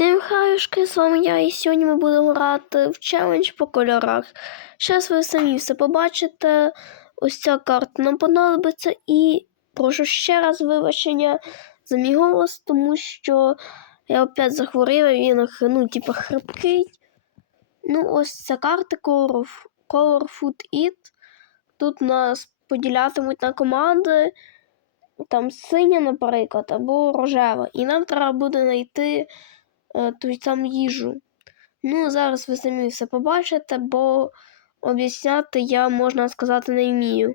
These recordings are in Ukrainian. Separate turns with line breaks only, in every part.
Всім хаюшки, з вами я, і сьогодні ми будемо грати в челендж по кольорах. Зараз ви самі все побачите. Ось ця карта нам понадобиться. І прошу ще раз вибачення за мій голос, тому що я опять захворіла, він ну, типу, хрипкий. Ну, ось ця карта Color, Color Food Eat. Тут нас поділятимуть на команди. Там синя, наприклад, або рожева. І нам треба буде знайти ту там їжу. Ну, зараз ви самі все побачите, бо об'ясняти я, можна сказати, не вмію.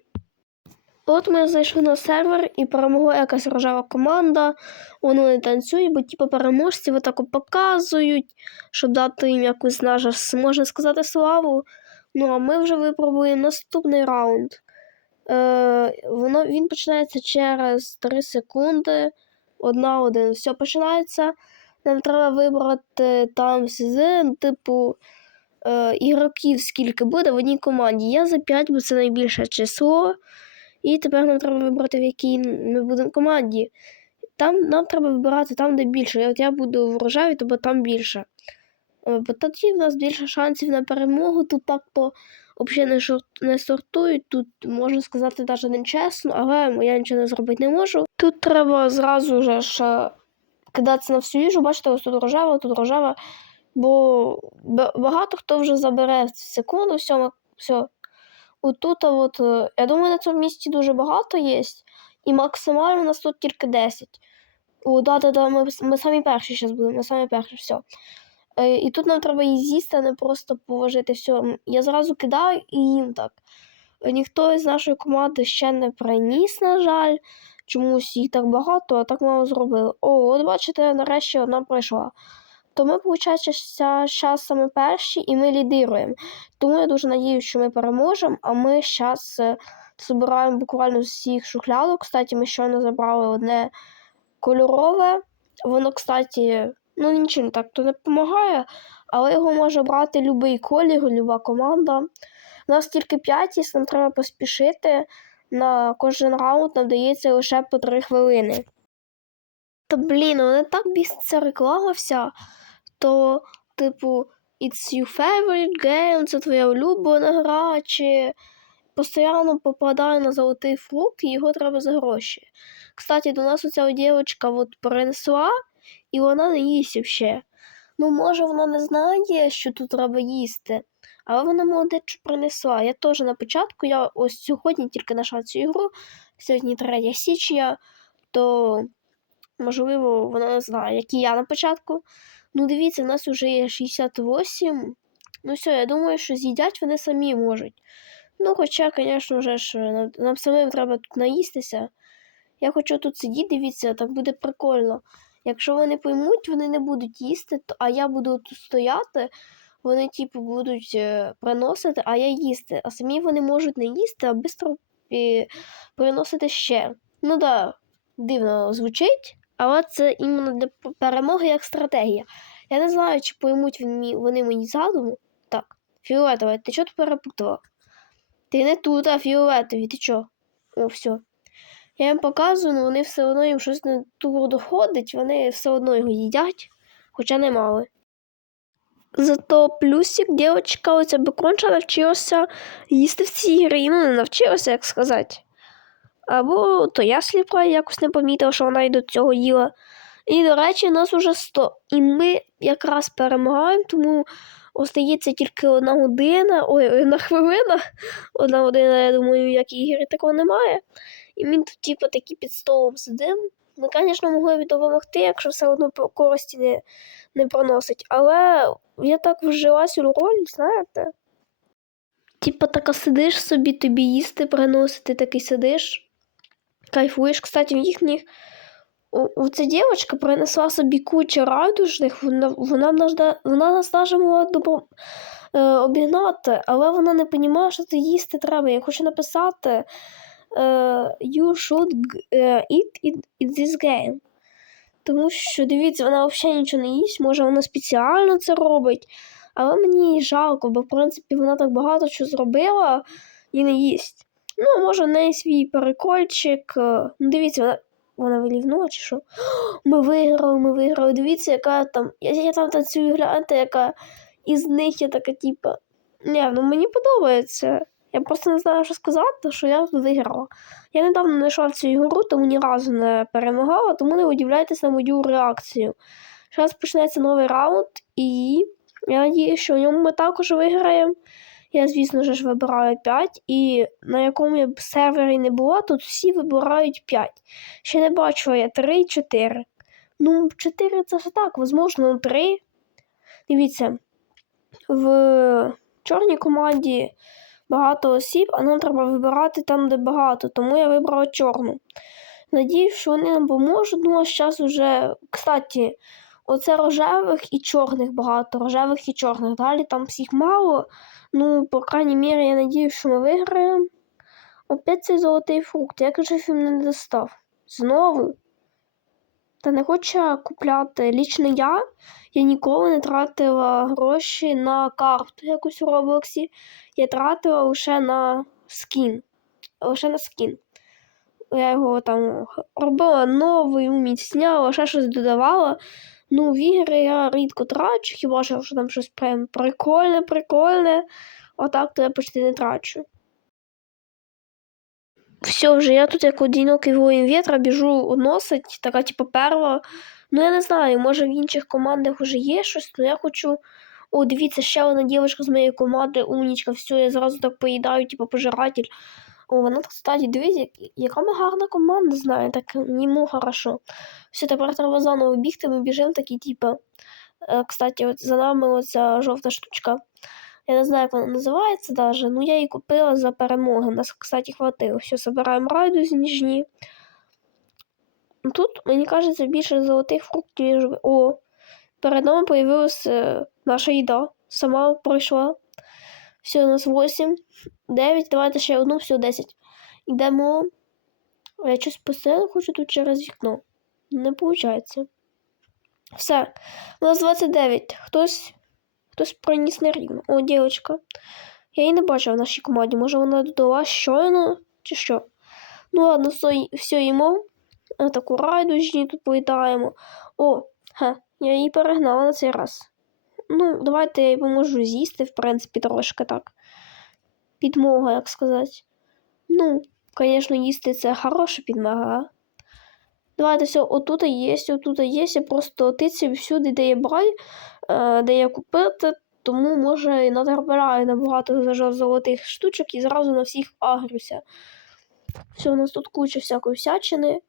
От ми зайшли на сервер і перемогла якась рожева команда. Вони танцюють, бо типу переможці отако показують, щоб дати їм якусь нашу, можна сказати, славу. Ну, а ми вже випробуємо наступний раунд. Е, воно, він починається через 3 секунди. Одна один. Все починається. Нам треба вибрати там сезон, типу е, ігроків, скільки буде в одній команді. Я за 5, бо це найбільше число. І тепер нам треба вибрати, в якій ми будемо команді. Там нам треба вибирати там, де більше. От я буду в рожевій, то там більше. Е, Бо тоді в нас більше шансів на перемогу. Тут так-то взагалі не, шор- не сортують. Тут можна сказати навіть не чесно, але я нічого не зробити не можу. Тут треба зразу ж кидатися на всю їжу. Бачите, ось тут рожева, тут рожева. Бо багато хто вже забере в секунду, все, все. Отут, от, е, я думаю, на цьому місці дуже багато є. І максимально у нас тут тільки 10. О, да, да, да, ми, ми самі перші зараз будемо, ми самі перші, все. І тут нам треба її з'їсти, а не просто положити все. Я зразу кидаю і їм так. Е, Ніхто з нашої команди ще не приніс, на жаль. Чомусь їх так багато, а так мало зробили. О, от бачите, нарешті одна пройшла. То ми, виходить, зараз саме перші і ми лідируємо. Тому я дуже надіюся, що ми переможемо, а ми зараз збираємо буквально з всіх шухлядок. Кстати, ми щойно забрали одне кольорове. Воно, кстати, ну нічим так то не допомагає, але його може брати будь-який колір, люба команда. У нас тільки 5, якщо нам треба поспішити. На кожен раунд нам дається лише по 3 хвилини. Та блін, мене так бісить ця реклама вся. То, типу, It's your favorite game, це твоя улюблена гра, чи постійно попадає на золотий фрукт, і його треба за гроші. Кстати, до нас оця дівчинка от принесла, і вона не їсть взагалі. Ну, може, вона не знає, що тут треба їсти, але вона молодець що принесла. Я теж на початку, я ось сьогодні тільки знайшла цю ігру, сьогодні 3 січня, то можливо вона не знає, як і я на початку. Ну, дивіться, в нас вже є 68. Ну все, я думаю, що з'їдять вони самі можуть. Ну, хоча, звісно вже ж, нам самим треба тут наїстися. Я хочу тут сидіти, дивіться, так буде прикольно. Якщо вони поймуть, вони не будуть їсти, а я буду тут стояти, вони, типу, будуть е, приносити, а я їсти. А самі вони можуть не їсти, а швидко е, приносити ще. Ну да, дивно звучить, але це іменно для перемоги як стратегія. Я не знаю, чи поймуть вони мені задуму. Так, фіолетове, ти чого тут перепутала? Ти не тут, а фіолетові, ти чо? О, все. Я їм показую, але вони все одно їм щось не туго доходить, вони все одно його їдять, хоча не мали. Зато плюсик, дівчинка, оця беконча навчилася їсти в цій грі. Ну, не навчилася, як сказати. Або то я сліпа якось не помітила, що вона і до цього їла. І, до речі, нас уже 100. І ми якраз перемагаємо, тому остається тільки одна година, ой, одна хвилина. Одна година, я думаю, як ігри такого немає. І він тут, типу, такі під столом сидим. Ми, звісно, могли допомогти, якщо все одно користі не, не проносить. Але я так вжилась у роль, знаєте. Типа така сидиш собі, тобі їсти приносити, такий сидиш. Кайфуєш. Кстати, в їхніх. Ця дівчинка принесла собі кучу радужних, вона, вона, вона нас навіть могла допом... е, обігнати, але вона не розуміє, що це їсти треба. Я хочу написати е, You should е, eat in, this game. Тому що, дивіться, вона взагалі нічого не їсть, може вона спеціально це робить. Але мені її жалко, бо в принципі вона так багато що зробила і не їсть. Ну, може, в неї свій перекольчик. е, Ну, дивіться, вона вона вилівнула чи що? Ми виграли, ми виграли. Дивіться, яка там. Я, я там танцюю, гляньте, яка із них я така, типа. Ні, ну мені подобається. Я просто не знаю, що сказати, що я виграла. Я недавно знайшла цю ігру, тому ні разу не перемагала, тому не удивляйтесь на мою реакцію. Зараз почнеться новий раунд, і я надію, що в ньому ми також виграємо. Я, звісно ж, вибираю 5, і на якому б сервері не була, тут всі вибирають 5. Ще не бачила я 3 4. Ну, 4 це ж так, ну 3. Дивіться, в чорній команді багато осіб, а нам треба вибирати там, де багато, тому я вибрала чорну. Надіюсь, що вони нам поможуть. Ну, а зараз уже, кстати, оце рожевих і чорних багато, рожевих і чорних. Далі там всіх мало. Ну, по крайній мірі, я надіюсь, що ми виграємо. Опять цей золотий фрукт. Як же він не достав? Знову. Та не хочу купляти. Лічно я, я ніколи не тратила гроші на карту якусь у Роблоксі. Я тратила лише на скін. Лише на скін. Я його там робила новий, уміцняла, ще щось додавала. Ну, в ігри я рідко трачу, хіба що там щось прям прикольне, прикольне. Отак то я почти не трачу. Все, вже я тут як одинокий воїн вітра біжу носить, така типу перва. Ну я не знаю, може в інших командах вже є щось, але я хочу. О, дивіться, ще одна дівчинка з моєї команди, умнічка, все, я зразу так поїдаю, типу пожиратель. О, вона, кстати, дивіться, яка ми гарна команда знає, так йому хорошо. Все, тепер треба заново бігти, ми біжимо такі, типу. Е, Кстати, от за нами оця жовта штучка. Я не знаю, як вона називається даже. Ну, я її купила за перемоги. Нас, кстати, хватило. Все, забираємо райду з ніжні. Ну, Тут, мені кажеться, більше золотих фруктів, ніж... О, перед нами появилась е, наша їда. Сама пройшла. Все, у нас 8, 9, давайте ще одну, все, 10. Йдемо. Я щось постійно хочу тут через вікно. Не виходить. Все. У нас 29. Хтось. Хтось приніс нерівно. О, дівчинка. Я її не бачила в нашій команді. Може вона додала щойно чи що? Ну ладно, все, їмо. А, Таку райдужні тут поїдаємо. О, ха, я її перегнала на цей раз. Ну, давайте я їй поможу з'їсти, в принципі, трошки так. Підмога, як сказати. Ну, звісно, їсти це хороша підмога. Давайте все, отут є, отут є, я просто тиці всюди, де є браю, е, де я купити, тому може і натрапляю набагато золотих штучок і зразу на всіх агрюся. Все, у нас тут куча всякої всячини.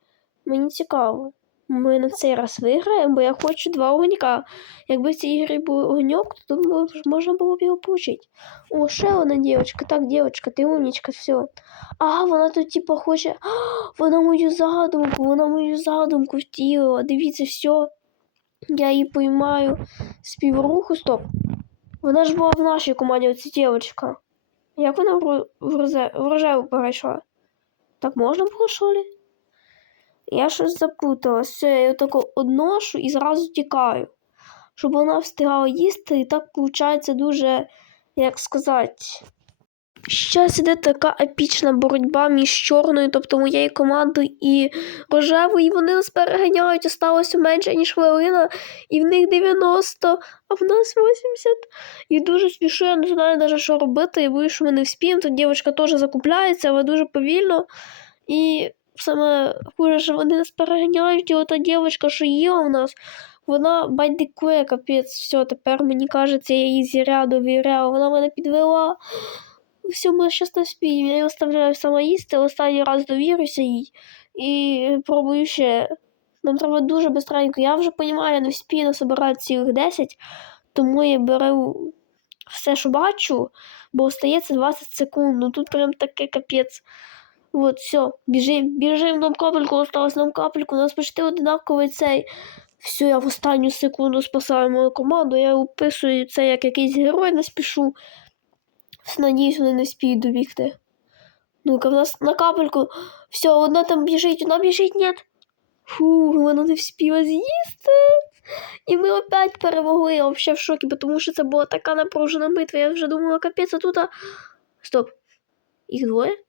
Мені цікаво. Ми на цей раз виграємо, бо я хочу два огонька. Якби в цій ігрі був огоньок, то можна було б його получити. О, ще одна дівчинка. Так, дівчинка, ти умнічка, все. А, вона тут типу хоче. А, вона мою задумку, вона мою задумку втілила. Дивіться, все. Я її поймаю з півруху. Стоп. Вона ж була в нашій команді, оця дівчинка. Як вона в, ро- в, розе- в рожеву перейшла? Так можна було, що ли? Я щось запуталась. Все, я тако одношу і зразу тікаю. Щоб вона встигала їсти, і так виходить дуже, як сказати. Зараз іде така епічна боротьба між чорною, тобто моєю командою і рожевою, і вони нас переганяють. Осталося менше, ніж хвилина, і в них 90, а в нас 80. І дуже спішу, я не знаю навіть, що робити. Я боюсь, що ми не вспіємо. Тут дівчинка теж закупляється, але дуже повільно. І саме хуже, що вони нас переганяють, і ота дівчинка, що є у нас, вона байдикує, капець, все, тепер мені кажеться, я її зі ряду віряла, вона мене підвела. Все, ми щас не спіємо. Я її оставляю сама їсти, останній раз довірюся їй і пробую ще. Нам треба дуже бистренько. Я вже розумію, я не вспію насобирати цілих 10, тому я беру все, що бачу, бо остається 20 секунд. Ну тут прям таке капець. Вот, все, біжим, біжим, нам капельку осталось, нам капельку, у нас почти одинаковий цей. Все, я в останню секунду спасаю мою команду, я описую це як якийсь герой, не спішу. Надіюсь, вони не спіють добігти. Ну-ка, в нас на капельку. Все, одна там біжить, одна біжить, ні. Фу, вона не вспіла з'їсти. І ми опять перемогли. Я взагалі в шокі, тому що це була така напружена битва. Я вже думала, капець, а тут. Стоп. Їх двоє?